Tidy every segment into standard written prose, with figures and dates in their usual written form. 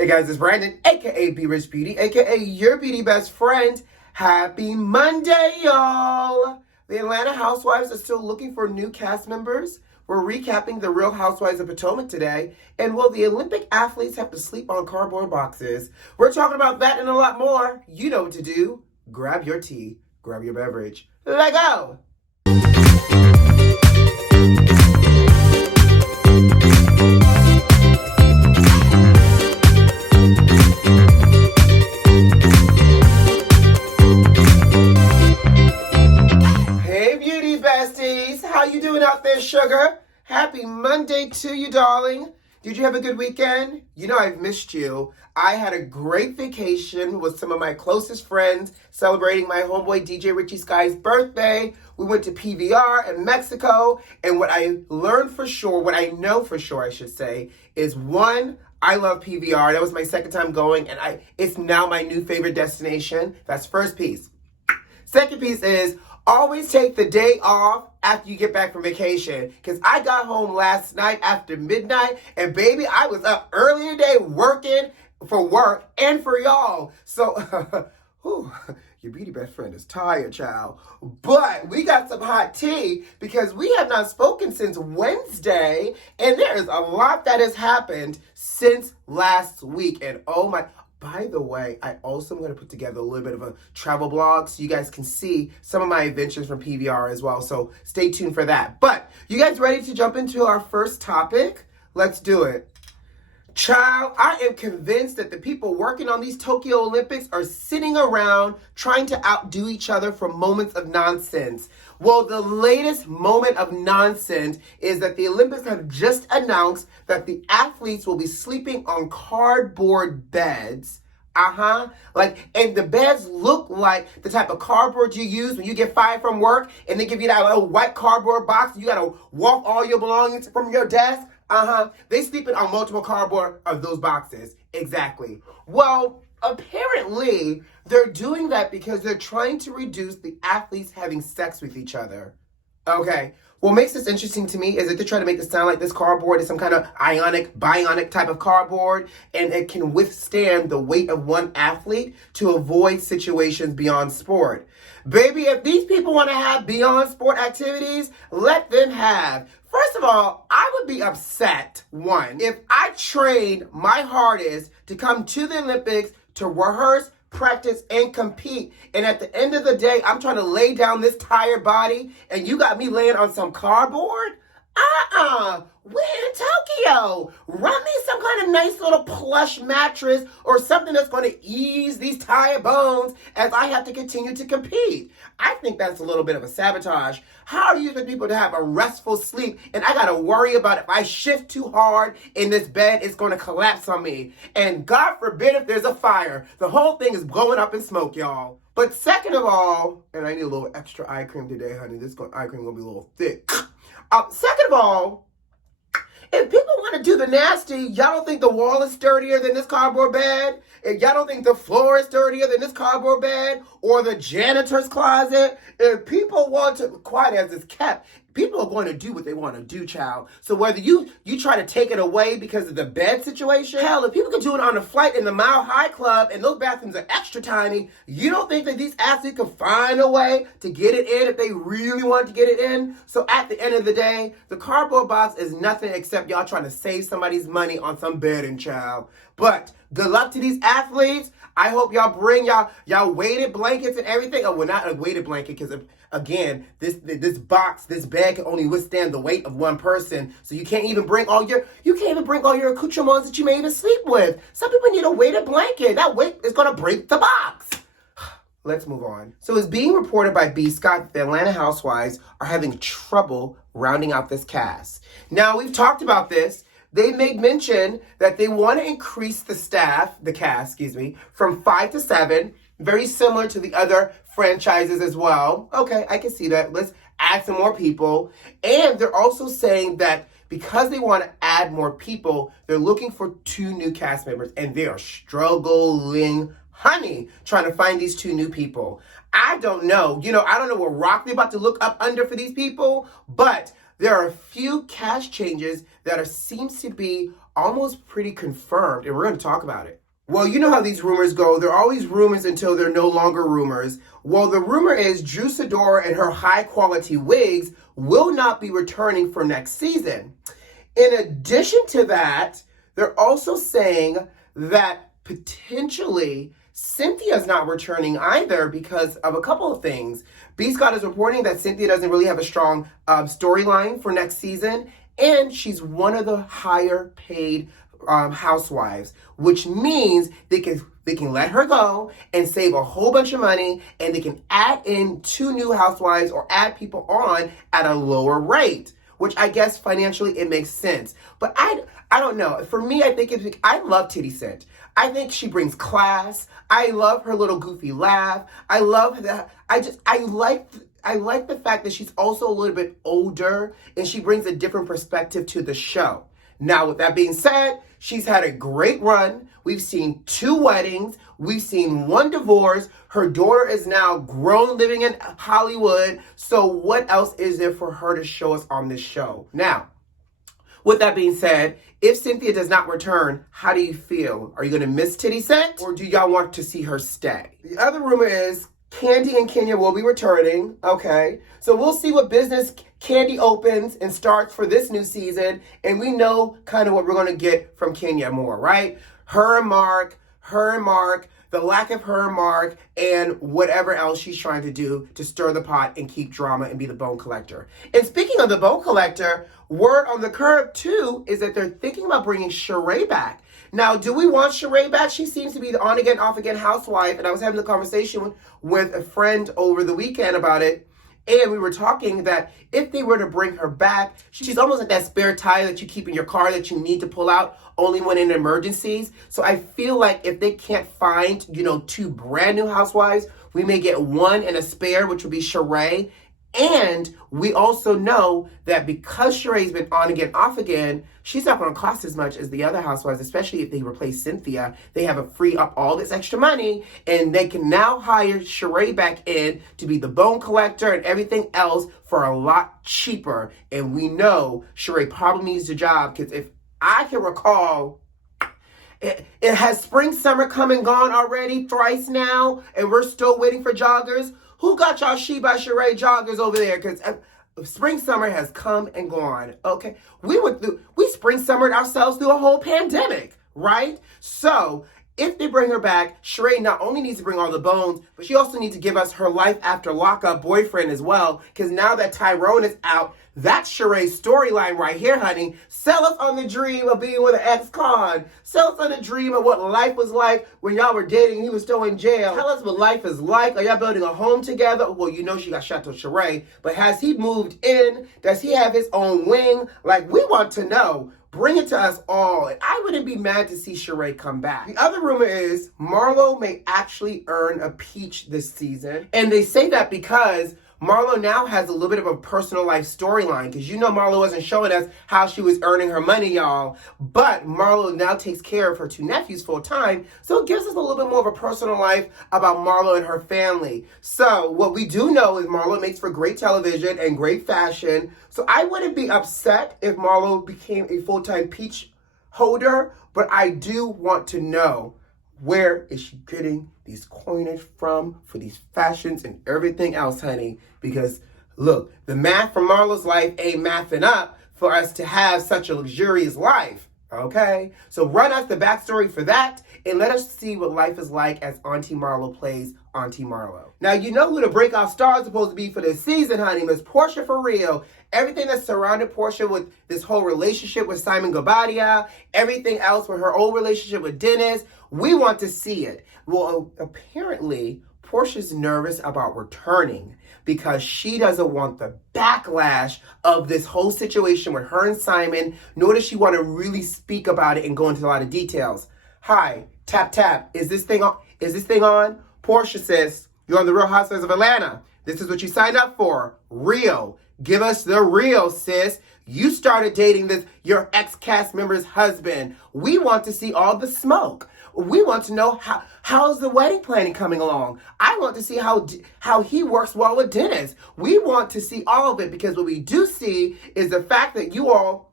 Hey guys, it's Brandon, aka B.Rich Beauty, aka your beauty best friend. Happy Monday, y'all! The Atlanta Housewives are still looking for new cast members. We're recapping the Real Housewives of Potomac today. And will the Olympic athletes have to sleep on cardboard boxes? We're talking about that and a lot more. You know what to do. Grab your tea, grab your beverage. Let go! How you doing out there, sugar? Happy Monday to you, darling. Did you have a good weekend? You know I've missed you. I had a great vacation with some of my closest friends celebrating my homeboy DJ Richie Sky's birthday. We went to PVR in Mexico, and what I learned for sure, what I know for sure, I should say, is one, I love PVR. That was my second time going, and it's now my new favorite destination. That's first piece. Second piece is always take the day off after you get back from vacation. Because I got home last night after midnight, and baby, I was up early today working for work and for y'all. So, your beauty best friend is tired, child. But we got some hot tea because we have not spoken since Wednesday, and there is a lot that has happened since last week. And oh my... By the way, I also am going to put together a little bit of a travel blog so you guys can see some of my adventures from PVR as well. So stay tuned for that. But you guys ready to jump into our first topic? Let's do it. Child, I am convinced that the people working on these Tokyo Olympics are sitting around trying to outdo each other for moments of nonsense. Well, the latest moment of nonsense is that the Olympics have just announced that the athletes will be sleeping on cardboard beds. And the beds look like the type of cardboard you use when you get fired from work and they give you that little white cardboard box and you gotta walk all your belongings from your desk. They sleeping on multiple cardboard of those boxes. Exactly. Well, apparently they're doing that because they're trying to reduce the athletes having sex with each other. Okay. What makes this interesting to me is that they're trying to make it sound like this cardboard is some kind of bionic type of cardboard, and it can withstand the weight of one athlete to avoid situations beyond sport. Baby, if these people want to have beyond sport activities, let them have. First of all, I would be upset, one, if I trained my hardest to come to the Olympics to rehearse, practice, and compete, and at the end of the day, I'm trying to lay down this tired body, and you got me laying on some cardboard? We're in Tokyo. Run me some kind of nice little plush mattress or something that's going to ease these tired bones as I have to continue to compete. I think that's a little bit of a sabotage. How do you expect people to have a restful sleep and I got to worry about if I shift too hard in this bed, it's going to collapse on me. And God forbid if there's a fire. The whole thing is blowing up in smoke, y'all. But second of all, and I need a little extra eye cream today, honey. This eye cream going to be a little thick. Second of all, if people want to do the nasty, y'all don't think the wall is sturdier than this cardboard bed? If y'all don't think the floor is sturdier than this cardboard bed? Or the janitor's closet? If people want to, quiet as it's kept, people are going to do what they want to do, child. So whether you try to take it away because of the bed situation, hell, if people can do it on a flight in the Mile High Club and those bathrooms are extra tiny, you don't think that these athletes can find a way to get it in if they really want to get it in? So at the end of the day, the cardboard box is nothing except y'all trying to save somebody's money on some bedding, child. But good luck to these athletes. I hope y'all bring y'all weighted blankets and everything. Oh, well, not a weighted blanket because again, this bag can only withstand the weight of one person. So you can't even bring all your accoutrements that you may even sleep with. Some people need a weighted blanket. That weight is gonna break the box. Let's move on. So it's being reported by B. Scott that the Atlanta Housewives are having trouble rounding out this cast. Now, we've talked about this. They made mention that they want to increase the cast, from 5 to 7, very similar to the other franchises as well. Okay, I can see that. Let's add some more people. And they're also saying that because they want to add more people, they're looking for 2 new cast members, and they are struggling, honey, trying to find these 2 new people. I don't know. I don't know what rock they're about to look up under for these people, but there are a few cast changes that seems to be almost pretty confirmed, and we're going to talk about it. Well, you know how these rumors go. They're always rumors until they're no longer rumors. Well, the rumor is Drew Sidora and her high-quality wigs will not be returning for next season. In addition to that, they're also saying that potentially Cynthia's not returning either because of a couple of things. B. Scott is reporting that Cynthia doesn't really have a strong storyline for next season, and she's one of the higher paid housewives, which means they can let her go and save a whole bunch of money, and they can add in 2 new housewives or add people on at a lower rate, which I guess financially it makes sense. But I don't know. For me, I think I love Titty Scent. I think she brings class. I love her little goofy laugh. I love that. I like the fact that she's also a little bit older and she brings a different perspective to the show. Now, with that being said, she's had a great run. We've seen 2 weddings. We've seen 1 divorce. Her daughter is now grown, living in Hollywood. So what else is there for her to show us on this show? Now, with that being said, if Cynthia does not return, how do you feel? Are you going to miss Titty Scent, or do y'all want to see her stay? The other rumor is Kandi and Kenya will be returning. Okay, so we'll see what business Kandi opens and starts for this new season, and we know kind of what we're going to get from Kenya more, right? Her and Mark, the lack of her and Mark, and whatever else she's trying to do to stir the pot and keep drama and be the bone collector. And speaking of the bone collector, word on the curb too is that they're thinking about bringing Sheree back. Now, do we want Sheree back? She seems to be the on-again, off-again housewife, and I was having a conversation with a friend over the weekend about it, and we were talking that if they were to bring her back, she's almost like that spare tire that you keep in your car that you need to pull out only when in emergencies. So I feel like if they can't find, 2 brand new housewives, we may get 1 and a spare, which would be Sheree. And we also know that because Sheree's been on again, off again, she's not going to cost as much as the other housewives, especially if they replace Cynthia. They have to free up all this extra money, and they can now hire Sheree back in to be the bone collector and everything else for a lot cheaper. And we know Sheree probably needs a job, because if I can recall, it has spring, summer come and gone already thrice now, and we're still waiting for joggers. Who got y'all She by Sheree joggers over there? Because spring, summer has come and gone, okay? We spring, summered ourselves through a whole pandemic, right? So if they bring her back, Sheree not only needs to bring all the bones, but she also needs to give us her life after lockup boyfriend as well. Because now that Tyrone is out, that's Sheree's storyline right here, honey. Sell us on the dream of being with an ex-con. Sell us on the dream of what life was like when y'all were dating and he was still in jail. Tell us what life is like. Are y'all building a home together? Well, you know she got Chateau Sheree, but has he moved in? Does he have his own wing? Like, we want to know. Bring it to us all. And I wouldn't be mad to see Sheree come back. The other rumor is Marlo may actually earn a peach this season. And they say that because Marlo now has a little bit of a personal life storyline, because Marlo wasn't showing us how she was earning her money, y'all. But Marlo now takes care of her 2 nephews full time, so it gives us a little bit more of a personal life about Marlo and her family. So what we do know is Marlo makes for great television and great fashion. So I wouldn't be upset if Marlo became a full-time peach holder, but I do want to know, where is she getting these coinage from for these fashions and everything else, honey? Because, look, the math from Marlo's life ain't mathing up for us to have such a luxurious life, okay? So run us the backstory for that, and let us see what life is like as Auntie Marlo plays Auntie Marlo. Now, you know who the breakout star is supposed to be for this season, honey? Miss Portia for real. Everything that surrounded Portia with this whole relationship with Simon Guobadia, everything else with her old relationship with Dennis, we want to see it. Well, apparently, Portia's nervous about returning because she doesn't want the backlash of this whole situation with her and Simon, nor does she want to really speak about it and go into a lot of details. Hi, tap, tap. Is this thing on? Is this thing on? Portia says, you're on the Real Housewives of Atlanta. This is what you signed up for. Real. Give us the real, sis. You started dating your ex-cast member's husband. We want to see all the smoke. We want to know how's the wedding planning coming along. I want to see how he works well with Dennis. We want to see all of it, because what we do see is the fact that you all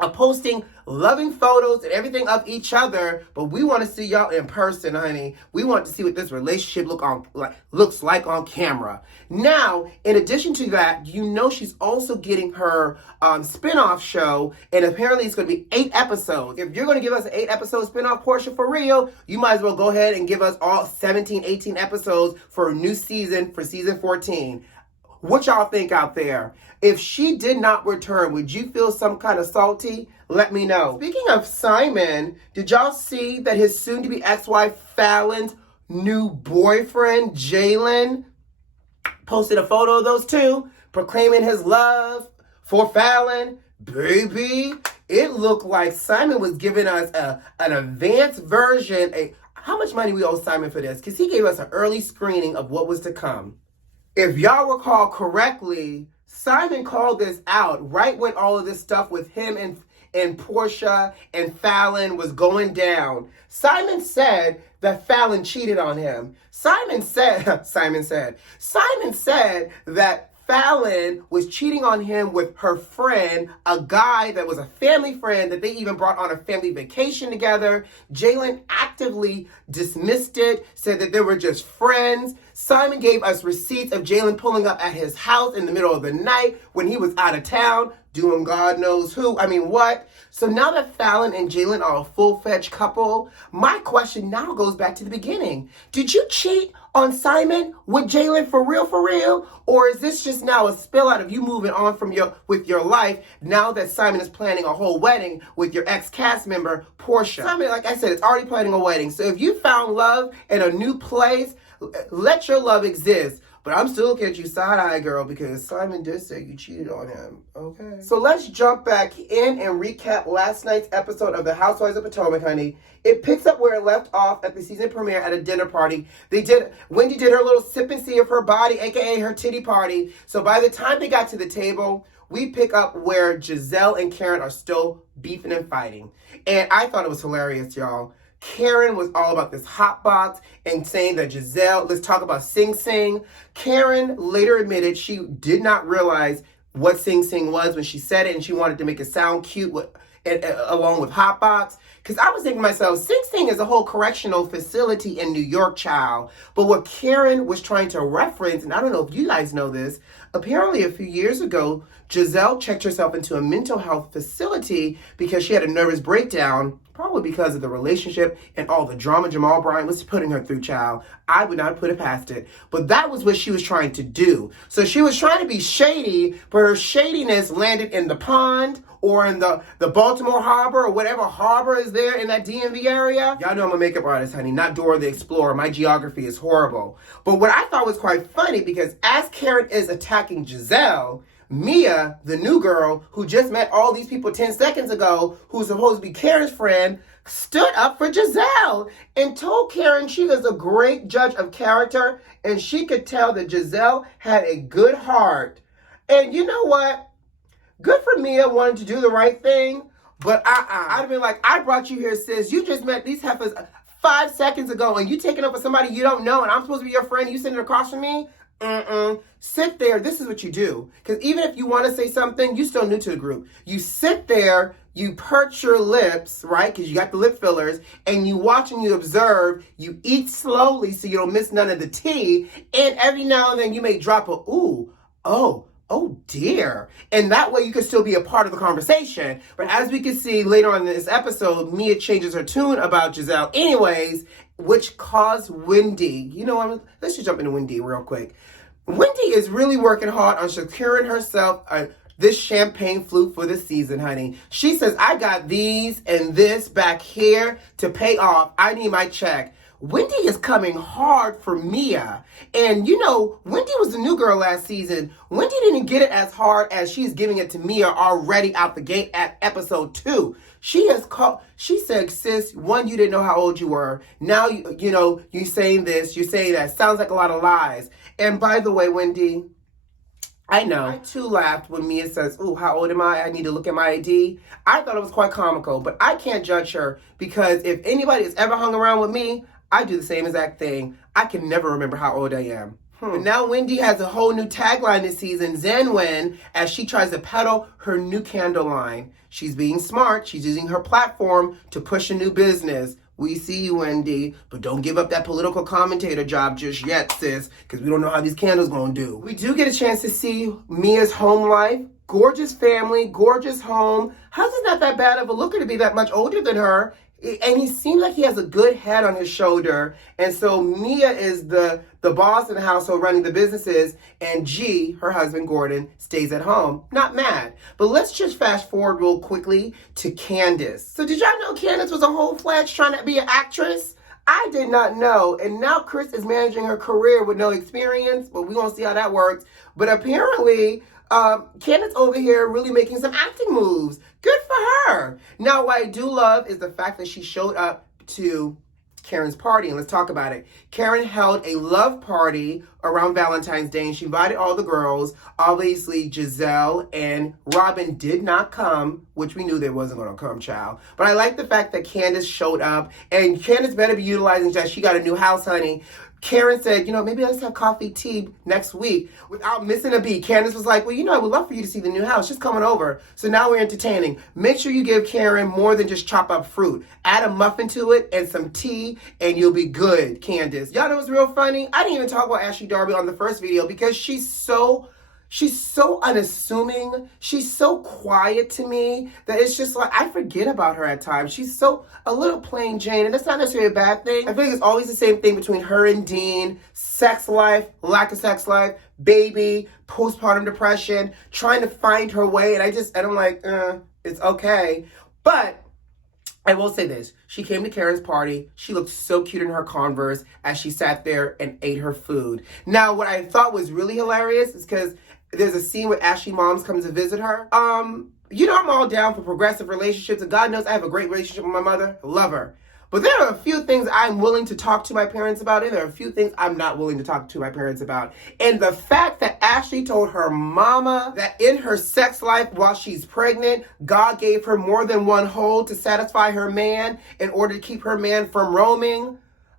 are posting loving photos and everything of each other, but we want to see y'all in person, honey. We want to see what this relationship looks like on camera. Now, in addition to that, you know she's also getting her spinoff show, and apparently it's going to be 8 episodes. If you're going to give us an 8-episode spinoff portion for real, you might as well go ahead and give us all 17, 18 episodes for a new season, for season 14. What y'all think out there? If she did not return, would you feel some kind of salty? Let me know. Speaking of Simon, did y'all see that his soon-to-be ex-wife Fallon's new boyfriend, Jalen, posted a photo of those two, proclaiming his love for Fallon? Baby, it looked like Simon was giving us an advanced version. How much money we owe Simon for this? Because he gave us an early screening of what was to come. If y'all recall correctly, Simon called this out right when all of this stuff with him and Portia and Fallon was going down. Simon said that Fallon cheated on him. Simon said that Fallon was cheating on him with her friend, a guy that was a family friend that they even brought on a family vacation together. Jalen actively dismissed it, said that they were just friends. Simon gave us receipts of Jalen pulling up at his house in the middle of the night when he was out of town, doing God knows what. So now that Fallon and Jalen are a full-fledged couple, my question now goes back to the beginning. Did you cheat on Simon with Jalen for real? Or is this just now a spill out of you moving on with your life now that Simon is planning a whole wedding with your ex-cast member, Portia? Simon, like I said, is already planning a wedding. So if you found love in a new place, let your love exist. But I'm still looking at you side-eye, girl, because Simon did say you cheated on him, okay? So let's jump back in and recap last night's episode of the Housewives of Potomac, honey. It picks up where it left off at the season premiere at a dinner party. Wendy did her little sip and see of her body, a.k.a. her titty party. So by the time they got to the table, we pick up where Giselle and Karen are still beefing and fighting. And I thought it was hilarious, y'all. Karen was all about this hot box and saying that Giselle, let's talk about Sing Sing. Karen later admitted she did not realize what Sing Sing was when she said it, and she wanted to make it sound cute along with hot box. Because I was thinking to myself, Sing Sing is a whole correctional facility in New York, child. But what Karen was trying to reference, and I don't know if you guys know this, apparently a few years ago, Giselle checked herself into a mental health facility because she had a nervous breakdown, probably because of the relationship and all the drama Jamal Bryant was putting her through, child. I would not put it past it. But that was what she was trying to do. So she was trying to be shady, but her shadiness landed in the pond or in the Baltimore Harbor or whatever harbor is there in that DMV area. Y'all know I'm a makeup artist, honey, not Dora the Explorer. My geography is horrible. But what I thought was quite funny, because as Karen is attacking Giselle, Mia, the new girl who just met all these people 10 seconds ago, who's supposed to be Karen's friend, stood up for Giselle and told Karen she was a great judge of character and she could tell that Giselle had a good heart. And you know what? Good for Mia wanting to do the right thing, but I'd have been like, I brought you here, sis. You just met these heifers 5 seconds ago and you taking up for somebody you don't know and I'm supposed to be your friend and you sitting across from me? Sit there. This is what you do. Because even if you want to say something, you're still new to the group. You sit there, you perch your lips, right? Because you got the lip fillers, and you watch and you observe. You eat slowly so you don't miss none of the tea. And every now and then you may drop a, ooh, oh dear. And that way you can still be a part of the conversation. But as we can see later on in this episode, Mia changes her tune about Giselle anyways, which caused Wendy, let's just jump into Wendy real quick. Wendy is really working hard on securing herself this champagne flute for this season, honey. She says, I got these and this back here to pay off. I need my check. Wendy is coming hard for Mia. And Wendy was the new girl last season. Wendy didn't get it as hard as she's giving it to Mia already out the gate at episode 2. She said, sis, one, you didn't know how old you were. Now, you're saying this, you're saying that. Sounds like a lot of lies. And by the way, Wendy, I know. I too laughed when Mia says, ooh, how old am I? I need to look at my ID. I thought it was quite comical, but I can't judge her because if anybody has ever hung around with me, I do the same exact thing. I can never remember how old I am. But now Wendy has a whole new tagline this season, Zen Wen, as she tries to peddle her new candle line. She's being smart. She's using her platform to push a new business. We see you, Wendy, but don't give up that political commentator job just yet, sis, because we don't know how these candles gonna do. We do get a chance to see Mia's home life. Gorgeous family, gorgeous home. Husband's not that bad of a looker to be that much older than her. And he seems like he has a good head on his shoulder. And so Mia is the boss in the household running the businesses. And G, her husband, Gordon, stays at home. Not mad. But let's just fast forward real quickly to Candace. So did y'all know Candace was a whole-fledged trying to be an actress? I did not know. And now Chris is managing her career with no experience. But we're going to see how that works. But apparently, Candace over here really making some acting moves. Good for her. Now, what I do love is the fact that she showed up to Karen's party, and let's talk about it. Karen held a love party around Valentine's Day, and she invited all the girls. Obviously, Giselle and Robin did not come, which we knew they wasn't going to come, child. But I like the fact that Candace showed up, and Candace better be utilizing that she got a new house, honey. Karen said, maybe let's have coffee, tea next week without missing a beat. Candace was like, well, I would love for you to see the new house. Just coming over. So now we're entertaining. Make sure you give Karen more than just chop up fruit. Add a muffin to it and some tea, and you'll be good, Candace. Y'all know what's real funny? I didn't even talk about Ashley Darby on the first video because she's so unassuming. She's so quiet to me that it's just like, I forget about her at times. She's a little plain Jane, and that's not necessarily a bad thing. I feel like it's always the same thing between her and Dean. Sex life, lack of sex life, baby, postpartum depression, trying to find her way. And I'm like, it's okay. But I will say this. She came to Karen's party. She looked so cute in her Converse as she sat there and ate her food. Now, what I thought was really hilarious is because there's a scene where Ashley Moms comes to visit her. I'm all down for progressive relationships, and God knows I have a great relationship with my mother. Love her. But there are a few things I'm willing to talk to my parents about, and there are a few things I'm not willing to talk to my parents about. And the fact that Ashley told her mama that in her sex life while she's pregnant, God gave her more than one hole to satisfy her man in order to keep her man from roaming.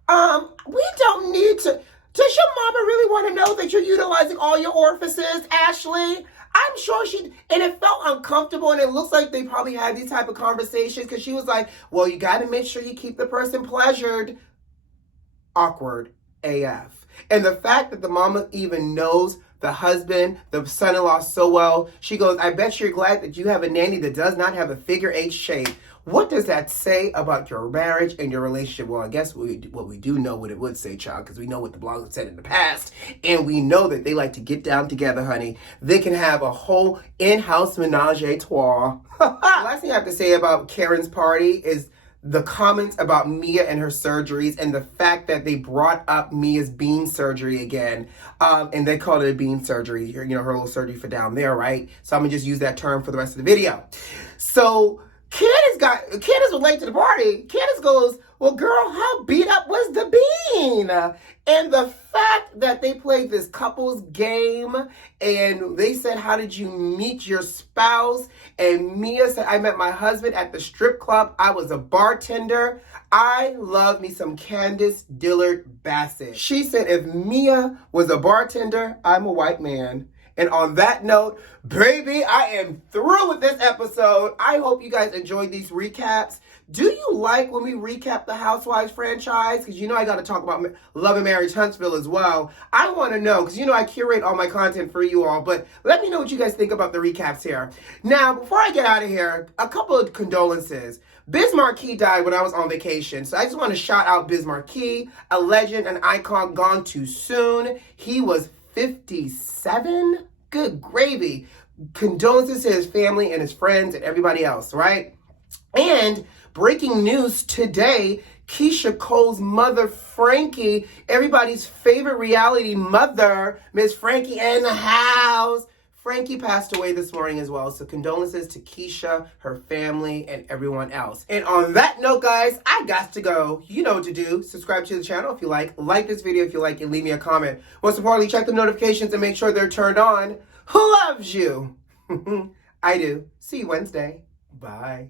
We don't need to... Does your mama really want to know that you're utilizing all your orifices, Ashley? I'm sure and it felt uncomfortable, and it looks like they probably had these type of conversations because she was like, well, you got to make sure you keep the person pleasured. Awkward AF. And the fact that the mama even knows the husband, the son-in-law so well, she goes, I bet you're glad that you have a nanny that does not have a figure 8 shape. What does that say about your marriage and your relationship? Well, I guess we do know what it would say, child, because we know what the blog have said in the past, and we know that they like to get down together, honey. They can have a whole in-house menage a trois. The last thing I have to say about Karen's party is the comments about Mia and her surgeries and the fact that they brought up Mia's bean surgery again. And they called it a bean surgery, her little surgery for down there, right? So I'm going to just use that term for the rest of the video. So Candace was late to the party. Candace goes, well, girl, how beat up was the bean? And the fact that they played this couples game and they said, how did you meet your spouse? And Mia said, I met my husband at the strip club. I was a bartender. I love me some Candace Dillard Bassett. She said, if Mia was a bartender, I'm a white man. And on that note, baby, I am through with this episode. I hope you guys enjoyed these recaps. Do you like when we recap the Housewives franchise? Because I got to talk about Love and Marriage Huntsville as well. I want to know, because I curate all my content for you all. But let me know what you guys think about the recaps here. Now, before I get out of here, a couple of condolences. Biz Markie died when I was on vacation. So I just want to shout out Biz Markie, a legend, an icon gone too soon. He was 57? Good gravy. Condolences to his family and his friends and everybody else, right? And breaking news today, Keisha Cole's mother, Frankie, everybody's favorite reality mother, Miss Frankie in the house. Frankie passed away this morning as well. So condolences to Keisha, her family, and everyone else. And on that note, guys, I got to go. You know what to do. Subscribe to the channel if you like this video if you like, and leave me a comment. Most importantly, check the notifications and make sure they're turned on. Who loves you? I do. See you Wednesday. Bye.